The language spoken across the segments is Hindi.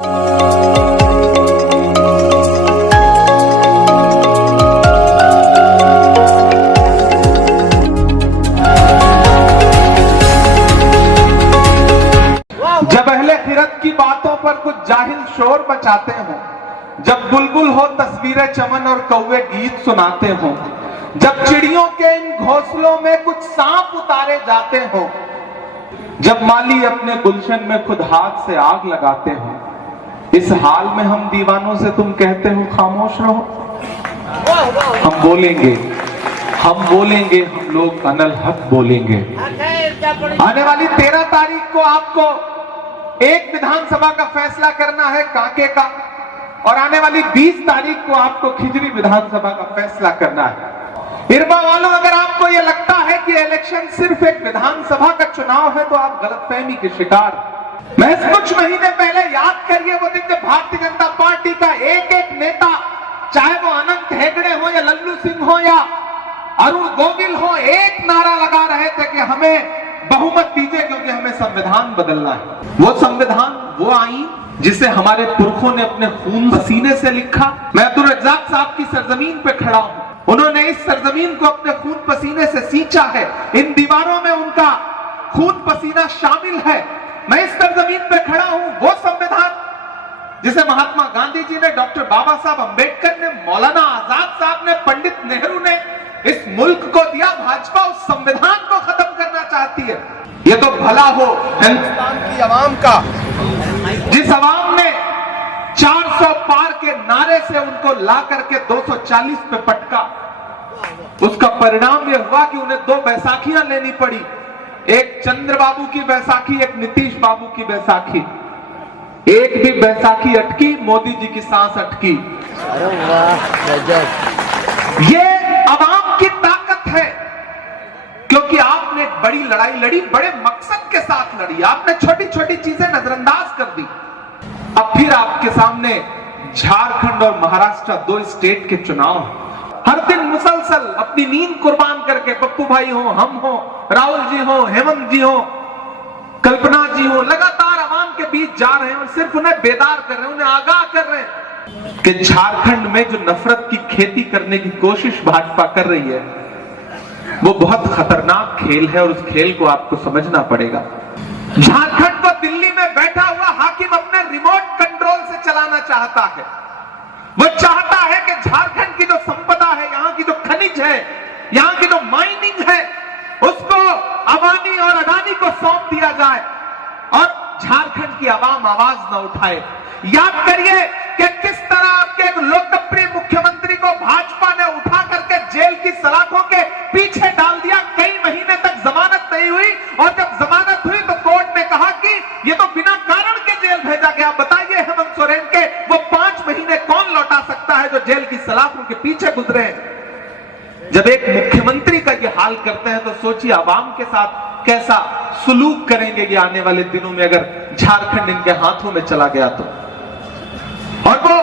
जब अहले खिरत की बातों पर कुछ जाहिल शोर मचाते हो, जब बुलबुल हो तस्वीरें चमन और कौवे गीत सुनाते हो, जब चिड़ियों के इन घोंसलों में कुछ सांप उतारे जाते हो, जब माली अपने गुलशन में खुद हाथ से आग लगाते हो, इस हाल में हम दीवानों से तुम कहते हो खामोश रहो। हम बोलेंगे, हम लोग अनल हक बोलेंगे। आने वाली 13 तारीख को आपको एक विधानसभा का फैसला करना है कांके का, और आने वाली 20 तारीख को आपको खिजरी विधानसभा का फैसला करना है। इरबा वालों, अगर आपको यह लगता है कि इलेक्शन सिर्फ एक विधानसभा का चुनाव है तो आप गलतफहमी के शिकार। मैं कुछ महीने पहले याद करिए वो दिन जब भारतीय जनता पार्टी का एक एक नेता, चाहे वो अनंत हेगड़े हो या लल्लू सिंह हो या अरुण गोविल हो, एक नारा लगा रहे थे कि हमें बहुमत दीजिए क्योंकि हमें संविधान बदलना है। वो संविधान, वो आईन जिसे हमारे पुरखों ने अपने खून पसीने से लिखा। मैं अब्दुल रज्जाक साहब की सरजमीन पे खड़ा हूं, उन्होंने इस सरजमीन को अपने खून पसीने से सींचा है, इन दीवारों में उनका खून पसीना शामिल है। मैं इस सरजमीन पे खड़ा हूं, वो संविधान जिसे महात्मा गांधी जी ने, डॉक्टर बाबा साहब अंबेडकर ने, मौलाना आजाद साहब ने, पंडित नेहरू ने इस मुल्क को दिया। भाजपा उस संविधान को खत्म करना चाहती है। ये तो भला हो हिंदुस्तान की आवाम का, जिस आवाम ने 400 पार के नारे से उनको ला करके 240 पे पटका। उसका परिणाम यह हुआ कि उन्हें 2 बैसाखियां लेनी पड़ी, एक चंद्रबाबू की बैसाखी, एक नीतीश बाबू की बैसाखी। एक भी बैसाखी अटकी, मोदी जी की सांस अटकी। अरे वाह, गजब। ये आवाम की ताकत है, क्योंकि आपने एक बड़ी लड़ाई लड़ी, बड़े मकसद के साथ लड़ी, आपने छोटी छोटी चीजें नजरअंदाज कर दी। अब फिर आपके सामने झारखंड और महाराष्ट्र, 2 स्टेट के चुनाव। हर दिन मुसलसल अपनी नींद कुर्बान करके, पप्पू भाई हो, हम हो, राहुल जी हो, हेमंत जी हो, कल्पना जी हो, लगातार आवाम के बीच जा रहे हैं और सिर्फ उन्हें बेदार कर रहे हैं, उन्हें आगाह कर रहे हैं कि झारखंड में जो नफरत की खेती करने की कोशिश भाजपा कर रही है वो बहुत खतरनाक खेल है और उस खेल को आपको समझना पड़ेगा। झारखंड को दिल्ली में बैठा हुआ हाकिम अपने रिमोट कंट्रोल से चलाना चाहता है। वो चाहता है कि झारखंड की जो संपदा है, यहाँ की जो खनिज है, यहाँ की जो माइनिंग है, उसको अबानी और अडानी को सौंप दिया जाए और झारखंड की आवाम आवाज न उठाए। याद करिए कि किस तरह आपके एक लोकप्रिय मुख्यमंत्री को भाजपा ने उठा करके जेल की सलाखों के पीछे डाल दिया। कई महीने तक जमानत नहीं हुई और जब जमानत हुई तो कोर्ट ने कहा कि ये तो बिना कारण के जेल भेजा गया। बताइए हेमंत सोरेन के वो 5 महीने कौन लौटा सकता है जो जेल की सलाखों के पीछे गुजरे हैं। जब एक मुख्यमंत्री का ये हाल करते हैं तो सोचिए आवाम के साथ कैसा सुलूक करेंगे ये आने वाले दिनों में अगर झारखंड इनके हाथों में चला गया तो। और वो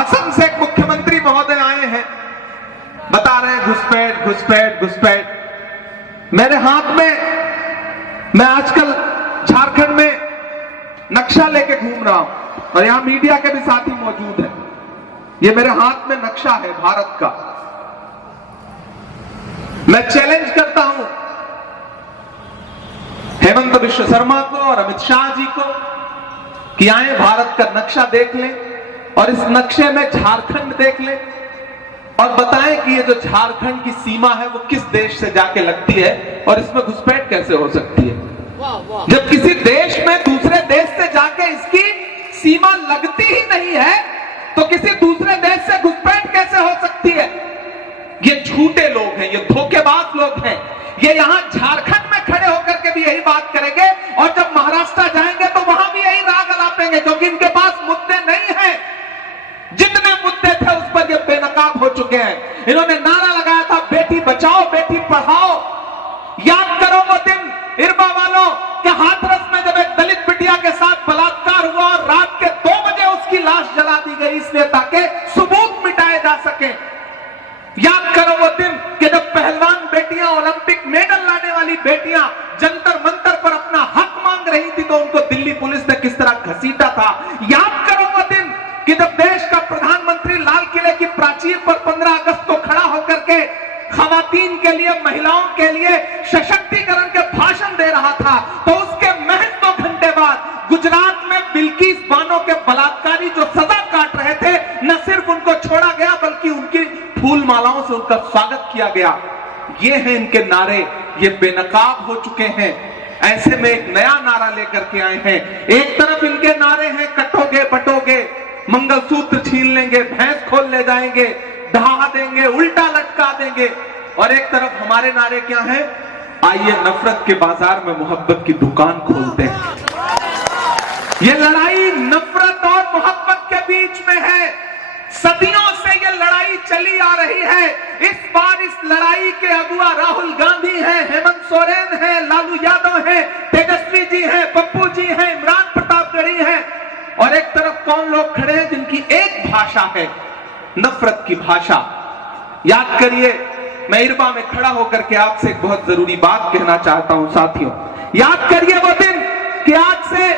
असम से एक मुख्यमंत्री महोदय आए हैं, बता रहे हैं घुसपैठ घुसपैठ घुसपैठ। मेरे हाथ में, मैं आजकल झारखंड में नक्शा लेके घूम रहा हूं और यहां मीडिया के भी साथी मौजूद हैं। ये मेरे हाथ में नक्शा है भारत का। मैं चैलेंज करता हूं हेमंत विश्व शर्मा को और अमित शाह जी को कि आए भारत का नक्शा देख लें और इस नक्शे में झारखंड देख लें और बताएं कि ये जो झारखंड की सीमा है वो किस देश से जाके लगती है और इसमें घुसपैठ कैसे हो सकती है। जब किसी देश में दूसरे देश से जाके इसकी सीमा लगती ही नहीं है तो किसी दूसरे देश से घुसपैठ कैसे हो सकती है। ये झूठे लोग हैं, ये धोखेबाज लोग हैं। ये यहां झारखंड में खड़े होकर के भी यही बात करेंगे और जब महाराष्ट्र जाएंगे तो वहां भी यही राग अलापेंगे, क्योंकि इनके पास मुद्दे नहीं है। जितने मुद्दे थे उस पर ये बेनकाब हो चुके हैं। इन्होंने नारा लगाया था बेटी बचाओ बेटी पढ़ाओ। याद करो वो दिन इरबा वालों के हाथरस में जब एक दलित बिटिया के साथ बलात्कार हुआ और रात के 2 बजे उसकी लाश जला दी गई इसलिए ताकि सबूत मिटाए जा सके। याद करो वो दिन कि जब पहलवान बेटियां, ओलंपिक मेडल लाने वाली बेटियां जंतर मंतर पर अपना हक मांग रही थी तो उनको दिल्ली पुलिस ने किस तरह घसीटा था। याद करो जंजीर पर 15 अगस्त को खड़ा होकर के खवातीन के लिए, महिलाओं के लिए सशक्तिकरण के भाषण दे रहा था, तो उसके महज 2 घंटे बाद गुजरात में बिल्किस बानो के बलात्कारी जो सजा काट रहे थे, न सिर्फ उनको छोड़ा गया बल्कि उनकी फूल मालाओं से उनका स्वागत किया गया। ये हैं इनके नारे, ये बेनकाब हो चुके हैं। ऐसे में एक नया नारा लेकर के आए हैं। एक तरफ इनके नारे हैं कटोगे बटोगे, मंगलसूत्र छीन लेंगे, भैंस खोल ले जाएंगे, ढहा देंगे, उल्टा लटका देंगे, और एक तरफ हमारे नारे क्या हैं? आइए नफरत के बाजार में मोहब्बत की दुकान खोलते हैं। ये लड़ाई नफरत और मोहब्बत के बीच में है। सदियों से ये लड़ाई चली आ रही है। इस बार इस लड़ाई के अगुआ राहुल गांधी हैं, हेमंत सोरेन हैं, लालू यादव हैं, तेजस्वी जी हैं, पप्पू जी हैं, इमरान प्रतापगढ़ी हैं, और एक तरफ कौन लोग खड़े हैं जिनकी एक भाषा है, नफरत की भाषा। याद करिए, मैं इरबा में खड़ा होकर के आपसे एक बहुत जरूरी बात कहना चाहता हूं साथियों। याद करिए वो दिन कि आज से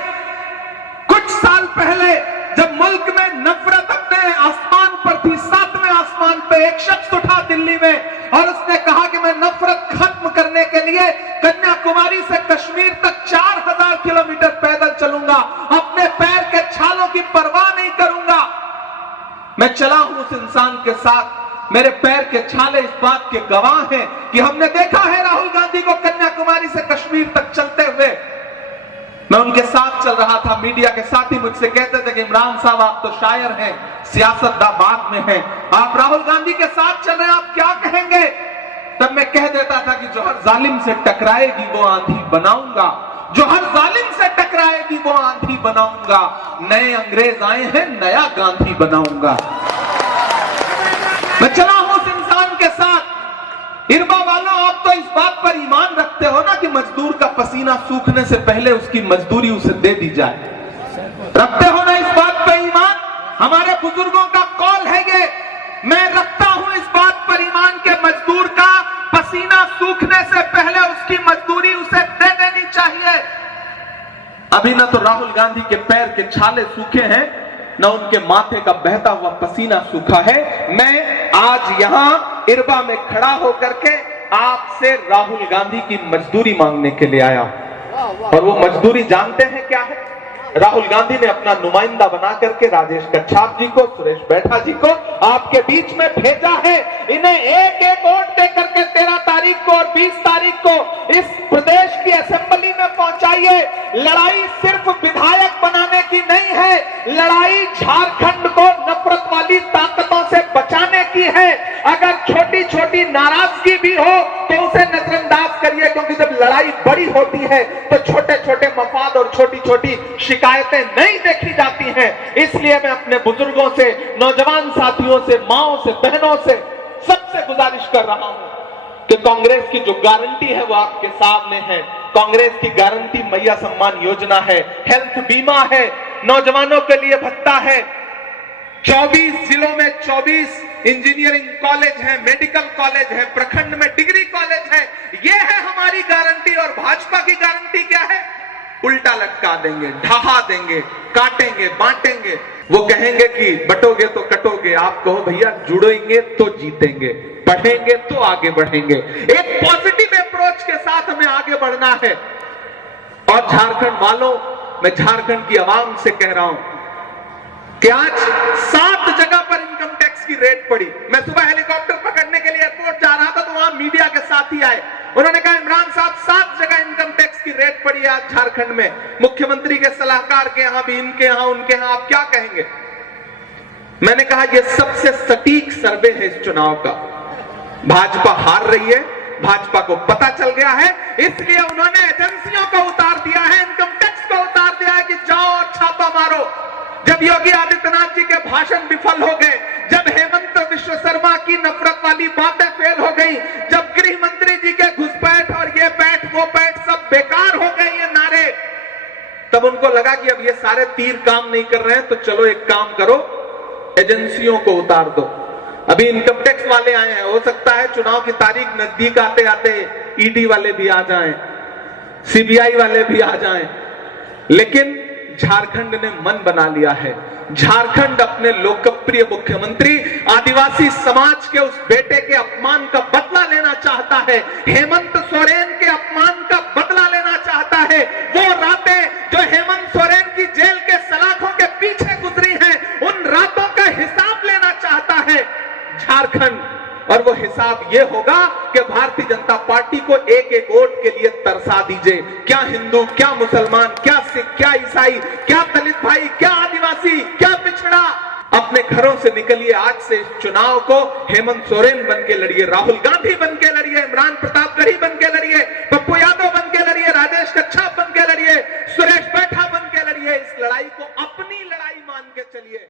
कुछ साल पहले जब मुल्क में नफरत अपने आसमान पर थी, 7वें आसमान पे एक शख्स उठा दिल्ली में और उसने कहा कि मैं नफरत खत्म करने के लिए कन्याकुमारी से कश्मीर तक 4000 किलोमीटर पैदल चलूंगा, अपने पैर के छालों की परवाह नहीं करूंगा। मैं चला हूं उस इंसान के साथ, मेरे पैर के छाले इस बात के गवाह हैं कि हमने देखा है राहुल गांधी को कन्याकुमारी से कश्मीर तक चलते हुए। मैं उनके साथ चल रहा था, मीडिया के साथी मुझसे कहते थे कि इमरान साहब आप तो शायर हैं, सियासतदान में हैं, आप राहुल गांधी के साथ चल रहे हैं, आप क्या कहेंगे? तब मैं कह देता था कि जो हर जालिम से टकराएगी वो आंधी बनाऊंगा, जो हर जालिम से टकराएगी वो आंधी बनाऊंगा, नए अंग्रेज आए हैं नया गांधी बनाऊंगा। मैं चला हूं उस इंसान के साथ। इरबा वालों, आप तो इस बात पर ईमान रखते हो ना कि मजदूर का पसीना सूखने से पहले उसकी मजदूरी उसे दे दी जाए, रखते हो ना इस बात पर ईमान? हमारे बुजुर्गों का कौल है ये। मैं रखता हूं इस बात पर ईमान के मजदूर का पसीना सूखने से पहले उसकी मजदूरी उसे दे देनी चाहिए। अभी ना तो राहुल गांधी के पैर के छाले सूखे हैं, ना उनके माथे का बहता हुआ पसीना सूखा है। मैं आज यहां इरबा में खड़ा होकर के आपसे राहुल गांधी की मजदूरी मांगने के लिए आया, और वो मजदूरी जानते हैं क्या है? राहुल गांधी ने अपना नुमाइंदा बना करके राजेश कच्छाप जी को, सुरेश बैठा जी को आपके बीच में भेजा है। इन्हें एक एक वोट दे करके 13 तारीख को और 20 तारीख को इस प्रदेश की असेंबली में पहुंचाइए। लड़ाई सिर्फ विधायक बनाने की नहीं है, लड़ाई झारखंड को नफरत वाली ताकतों से बचाने की है। अगर छोटी छोटी नाराजगी भी हो तो उसे नजरअंदाज करिए, क्योंकि जब लड़ाई बड़ी होती है तो छोटे छोटे मफाद और छोटी छोटी शिकायतें नहीं देखी जाती हैं। इसलिए मैं अपने बुजुर्गों से, नौजवान साथियों से, माओं से, बहनों से सबसे गुजारिश कर रहा हूं कि कांग्रेस की जो गारंटी है वो आपके सामने है। कांग्रेस की गारंटी मैया सम्मान योजना है, हेल्थ बीमा है, नौजवानों के लिए भत्ता है, 24 जिलों में 24 इंजीनियरिंग कॉलेज है, मेडिकल कॉलेज है, प्रखंड में डिग्री कॉलेज है। यह है हमारी गारंटी। और भाजपा की गारंटी क्या है? उल्टा लटका देंगे, ढहा देंगे, काटेंगे, बांटेंगे। वो कहेंगे कि बटोगे तो कटोगे, आप कहो भैया जुड़ेंगे तो जीतेंगे, पढ़ेंगे तो आगे बढ़ेंगे। एक पॉजिटिव अप्रोच के साथ हमें आगे बढ़ना है। और झारखंड वालों, मैं झारखंड की आवाम से कह रहा हूं कि आज 7 जगह पर इनकम टैक्स की रेड पड़ी। मैं सुबह हेलीकॉप्टर पकड़ने के लिए एयरपोर्ट जा रहा था तो वहां मीडिया के साथी आए, उन्होंने कहा इमरान साहब 7 जगह इनकम टैक्स की रेड पड़ी है आज झारखंड में, मुख्यमंत्री के सलाहकार के यहां भी, इनके यहां, उनके यहां, आप क्या कहेंगे? मैंने कहा यह सबसे सटीक सर्वे है इस चुनाव का। भाजपा हार रही है, भाजपा को पता चल गया है, इसलिए उन्होंने एजेंसियों को उतार दिया है, इनकम टैक्स को उतार दिया है कि जाओ और छापा मारो। जब योगी आदित्यनाथ जी के भाषण विफल हो गए, जब हेमंत विश्व शर्मा की नफरत वाली बातें फेल हो गई, जब गृह मंत्री जी के घुसपैठ और ये पैठ वो पैठ सब बेकार हो गए ये नारे, तब उनको लगा कि अब ये सारे तीर काम नहीं कर रहे हैं, तो चलो एक काम करो, एजेंसियों को उतार दो। अभी इनकम टैक्स वाले आए हैं, हो सकता है चुनाव की तारीख नजदीक आते आते ईडी वाले भी आ जाएं, सीबीआई वाले भी आ जाएं, लेकिन झारखंड ने मन बना लिया है झारखंड अपने लोकप्रिय मुख्यमंत्री आदिवासी समाज के उस बेटे के अपमान का बदला लेना चाहता है। हेमंत सोरेन के अपमान का बदला लेना चाहता है। वो रातें जो हेमंत सोरेन की जेल के सलाखों के पीछे गुजरी हैं, उन रातों का हिसाब लेना चाहता है झारखंड। और वो हिसाब ये होगा कि भारतीय जनता पार्टी को एक एक वोट के लिए तरसा दीजिए। क्या हिंदू, क्या मुसलमान, क्या सिख, क्या ईसाई, क्या दलित भाई, क्या आदिवासी, क्या पिछड़ा, अपने घरों से निकलिए। आज से इस चुनाव को हेमंत सोरेन बन के लड़िए, राहुल गांधी बन के लड़िए, इमरान प्रतापगढ़ी बन के लड़िए, पप्पू यादव बन के लड़िए, राजेश कच्छप बन के लड़िए, सुरेश बैठा बन के लड़िए। इस लड़ाई को अपनी लड़ाई मान के चलिए।